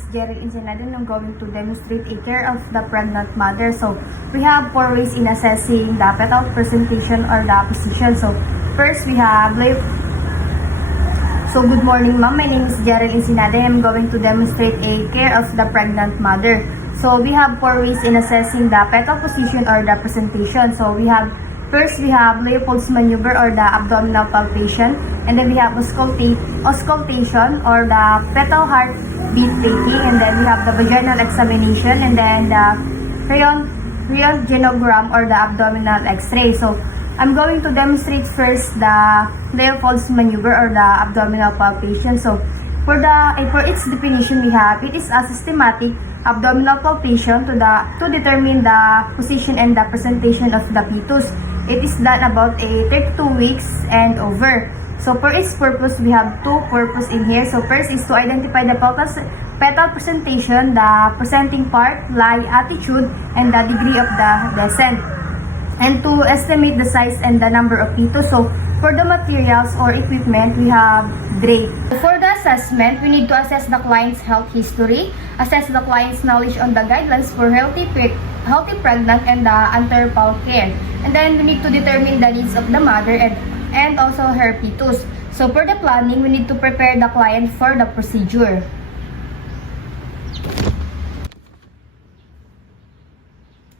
is Jerry Ensenada and I'm going to demonstrate a care of the pregnant mother. So, we have 4 ways in assessing the fetal presentation or the position. So, first we have So, good morning ma'am. My name is Jerry Ensenada and I'm going to demonstrate a care of the pregnant mother. So, we have 4 ways in assessing the fetal position or the presentation. So, First, we have Leopold's maneuver or the abdominal palpation. And then we have auscultation or the fetal heartbeat taking. And then we have the vaginal examination. And then the röntgenogram or the abdominal x-ray. So, I'm going to demonstrate first the Leopold's maneuver or the abdominal palpation. So, for its definition, we have it is a systematic abdominal palpation to determine the position and the presentation of the fetus. It is done about 32 weeks and over. So for its purpose, we have 2 purposes in here. So first is to identify the fetal presentation, the presenting part, lie, attitude, and the degree of the descent. And to estimate the size and the number of fetus. So for the materials or equipment, we have drape. For the assessment, we need to assess the client's health history, assess the client's knowledge on the guidelines for healthy pregnant and the antenatal care. And then we need to determine the needs of the mother and also her fetus. So for the planning, we need to prepare the client for the procedure.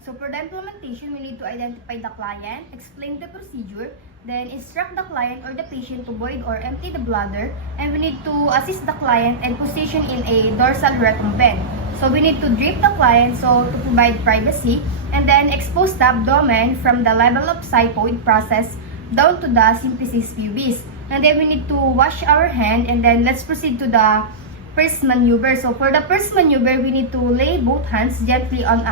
So for the implementation, we need to identify the client, explain the procedure, then instruct the client or the patient to void or empty the bladder, and we need to assist the client and position in a dorsal recumbent. So we need to drape the client to provide privacy, and then expose the abdomen from the level of xiphoid process down to the symphysis pubis. And then we need to wash our hand, and then let's proceed to the first maneuver. So for the first maneuver, we need to lay both hands gently on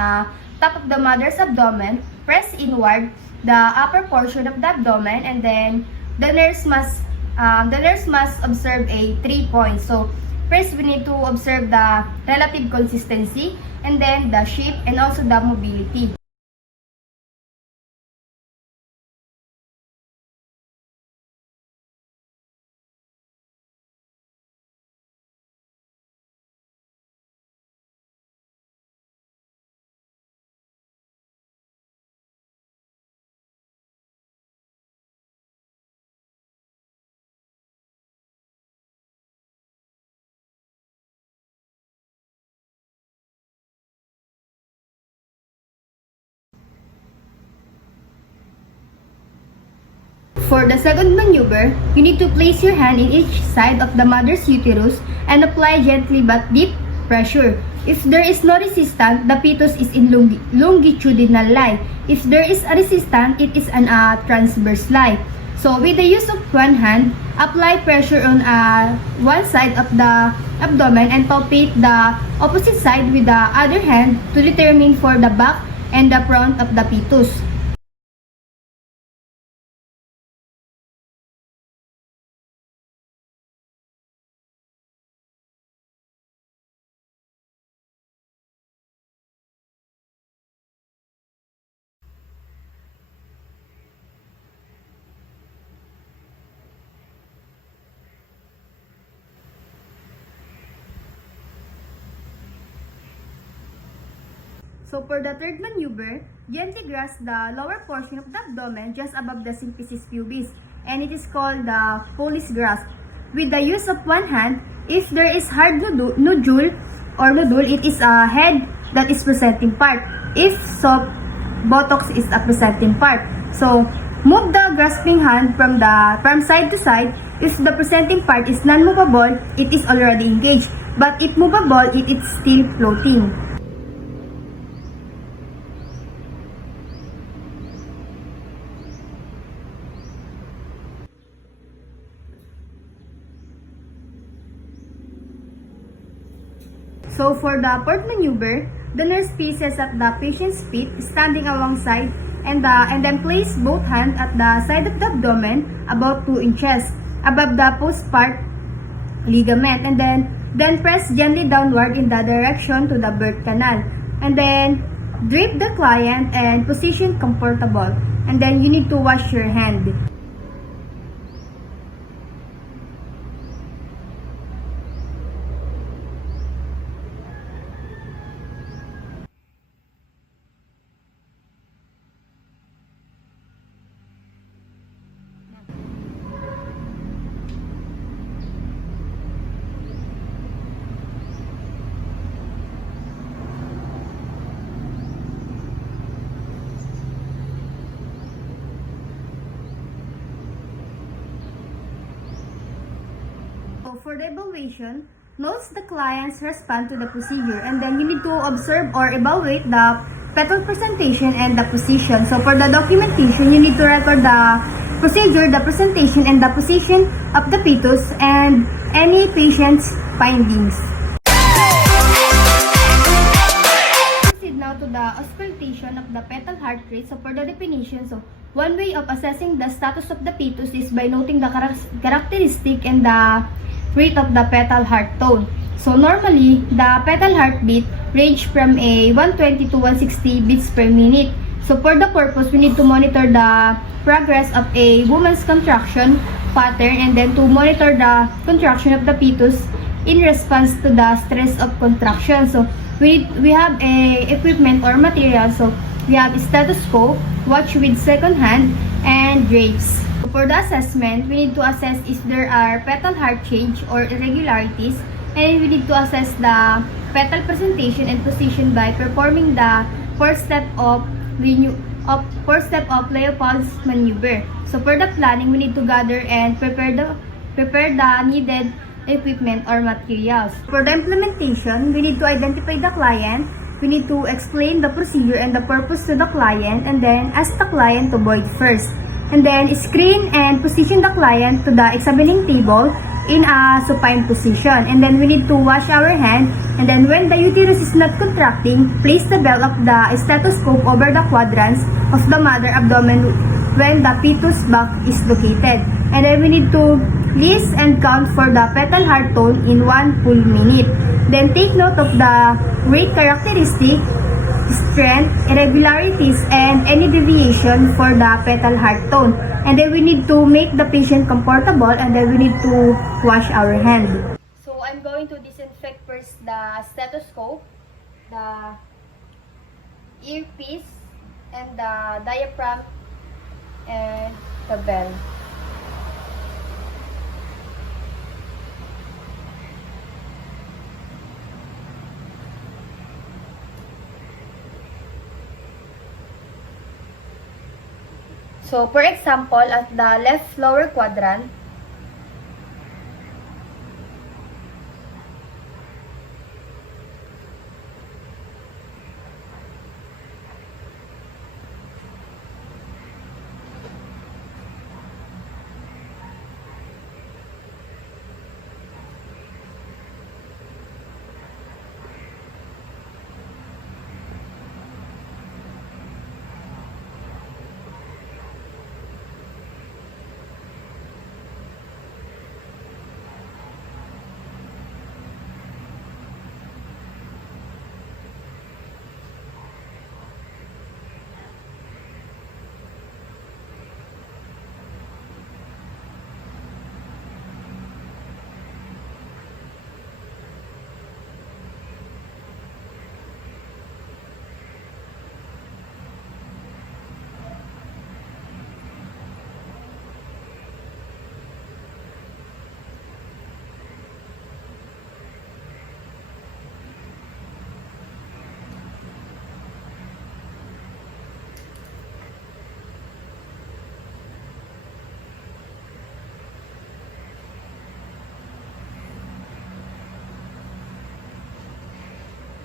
top of the mother's abdomen, press inward the upper portion of the abdomen, and then the nurse must observe a 3 points. So first, we need to observe the relative consistency, and then the shape, and also the mobility. For the second maneuver, you need to place your hand in each side of the mother's uterus and apply gently but deep pressure. If there is no resistance, the fetus is in longitudinal lie. If there is a resistance, it is an transverse lie. So with the use of one hand, apply pressure on one side of the abdomen and palpate the opposite side with the other hand to determine for the back and the front of the fetus. So for the third maneuver, gently grasp the lower portion of the abdomen just above the symphysis pubis, and it is called the Foley's grasp. With the use of one hand, if there is hard nodule, it is a head that is presenting part. If soft, buttocks is a presenting part. So move the grasping hand from side to side. If the presenting part is non-movable, it is already engaged. But if movable, it is still floating. So for the fourth maneuver, the nurse places at the patient's feet, standing alongside, and then place both hands at the side of the abdomen, about 2 inches above the postpart ligament, and then press gently downward in the direction to the birth canal, and then drape the client and position comfortable, and then you need to wash your hand. So for the evaluation, notes the client's response to the procedure, and then you need to observe or evaluate the petal presentation and the position. So for the documentation, you need to record the procedure, the presentation, and the position of the fetus and any patient's findings. Proceed now to the auscultation of the fetal heart rate. So for the definition, so one way of assessing the status of the fetus is by noting the characteristic and the rate of the fetal heart tone. So normally, the fetal heartbeat range from a 120 to 160 beats per minute. So for the purpose, we need to monitor the progress of a woman's contraction pattern and then to monitor the contraction of the fetus in response to the stress of contraction. So we have a equipment or material. So we have a stethoscope, watch with second hand, and grapes. For the assessment, we need to assess if there are fetal heart change or irregularities, and we need to assess the fetal presentation and position by performing the fourth step of Leopold's maneuver. So for the planning, we need to gather and prepare the needed equipment or materials. For the implementation, we need to identify the client. We need to explain the procedure and the purpose to the client, and then ask the client to void first. And then screen and position the client to the examining table in a supine position. And then we need to wash our hand. And then when the uterus is not contracting, place the bell of the stethoscope over the quadrants of the mother abdomen when the fetus back is located. And then we need to list and count for the fetal heart tone in 1 full minute. Then take note of the rate characteristic, strength, irregularities, and any deviation for the fetal heart tone. And then we need to make the patient comfortable, and then we need to wash our hand. So I'm going to disinfect first the stethoscope, the earpiece, and the diaphragm, and the bell. So, for example, at the left lower quadrant,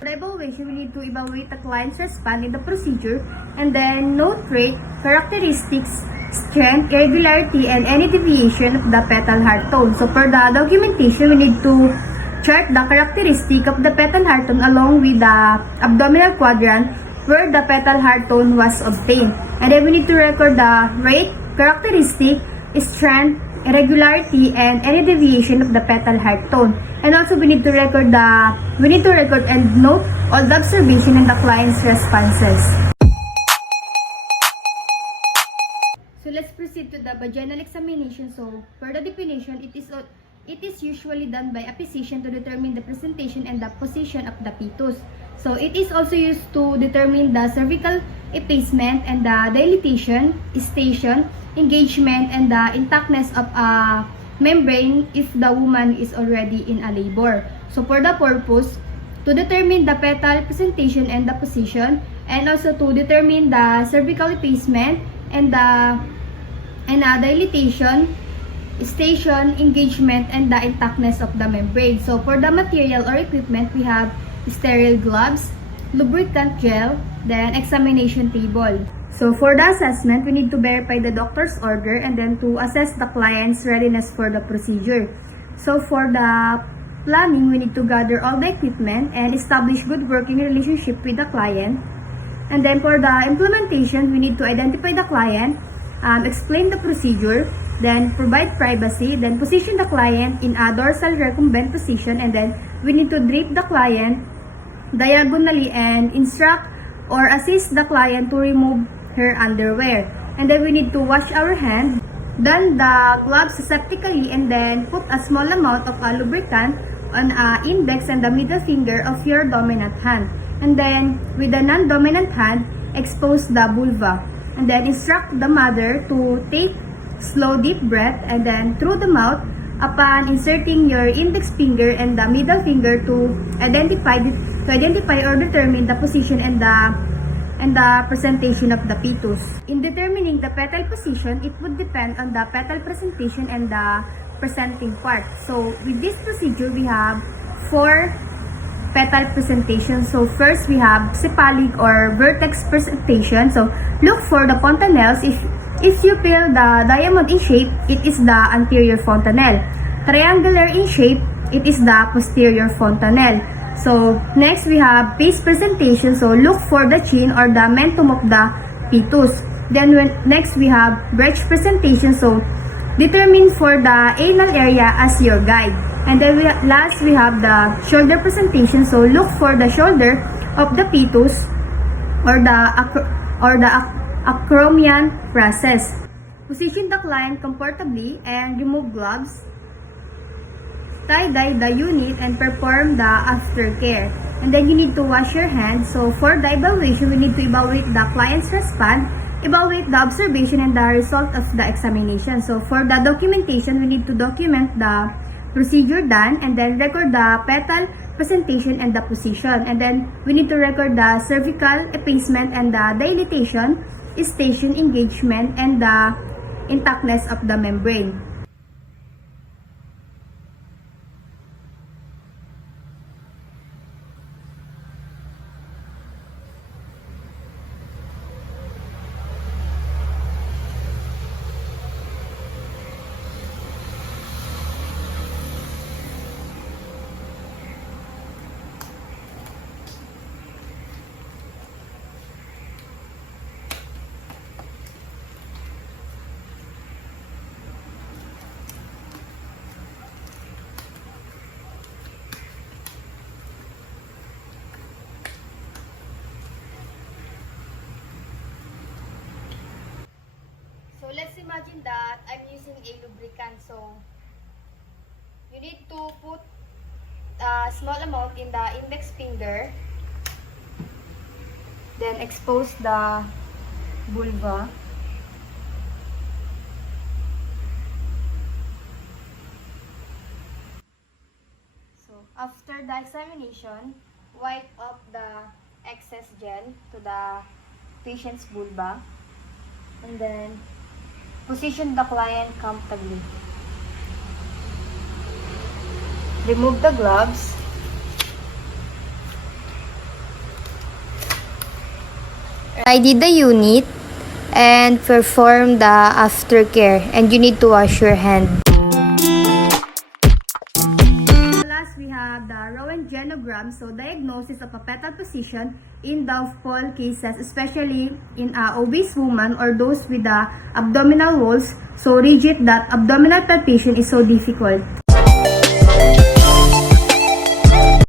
for the evaluation, we need to evaluate the client's response in the procedure, and then note rate, characteristics, strength, irregularity, and any deviation of the fetal heart tone. So for the documentation, we need to chart the characteristic of the fetal heart tone along with the abdominal quadrant where the fetal heart tone was obtained. And then we need to record the rate, characteristic, strength, irregularity, and any deviation of the fetal heart tone. And also we need to record and note all the observation and the client's responses. So let's proceed to the vaginal examination. So for the definition, it is usually done by a physician to determine the presentation and the position of the fetus. So it is also used to determine the cervical effacement and the dilatation, station, engagement, and the intactness of a membrane if the woman is already in a labor. So for the purpose, to determine the fetal presentation and the position, and also to determine the cervical effacement and the dilatation, station, engagement, and the intactness of the membrane. So for the material or equipment, we have sterile gloves, lubricant gel, then examination table. So for the assessment, we need to verify the doctor's order and then to assess the client's readiness for the procedure. So for the planning, we need to gather all the equipment and establish good working relationship with the client. And then for the implementation, we need to identify the client, explain the procedure, then provide privacy, then position the client in a dorsal recumbent position, and then we need to drape the client diagonally and instruct or assist the client to remove her underwear. And then we need to wash our hands, then the gloves aseptically, and then put a small amount of a lubricant on index and the middle finger of your dominant hand. And then with the non-dominant hand, expose the vulva. And then instruct the mother to take slow deep breath and then through the mouth upon inserting your index finger and the middle finger to identify or determine the position and the presentation of the fetus. In determining the fetal position, it would depend on the fetal presentation and the presenting part. So with this procedure, we have 4 fetal presentation. So first, we have cephalic or vertex presentation. So look for the fontanelles. If you feel the diamond in shape, it is the anterior fontanelle. Triangular in shape, it is the posterior fontanelle. So next, we have face presentation. So look for the chin or the mentum of the fetus. Then next, we have breech presentation. So determine for the anal area as your guide. And then last, we have the shoulder presentation. So look for the shoulder of the fetus or the acromion process. Position the client comfortably and remove gloves. Tie-dye the unit and perform the aftercare. And then you need to wash your hands. So for the evaluation, we need to evaluate the client's response, evaluate the observation and the result of the examination. So for the documentation, we need to document the procedure done and then record the fetal presentation and the position. And then we need to record the cervical effacement and the dilatation, station engagement, and the intactness of the membrane. So let's imagine that I'm using a lubricant. So you need to put a small amount in the index finger, then expose the vulva. So after the examination, wipe off the excess gel to the patient's vulva, and then position the client comfortably. Remove the gloves. Tidy the unit and perform the aftercare, and you need to wash your hand. Last, we have the Roentgenogram, so diagnosis of a fetal position in Dovpol cases, especially in obese woman or those with the abdominal walls so rigid that abdominal palpation is so difficult.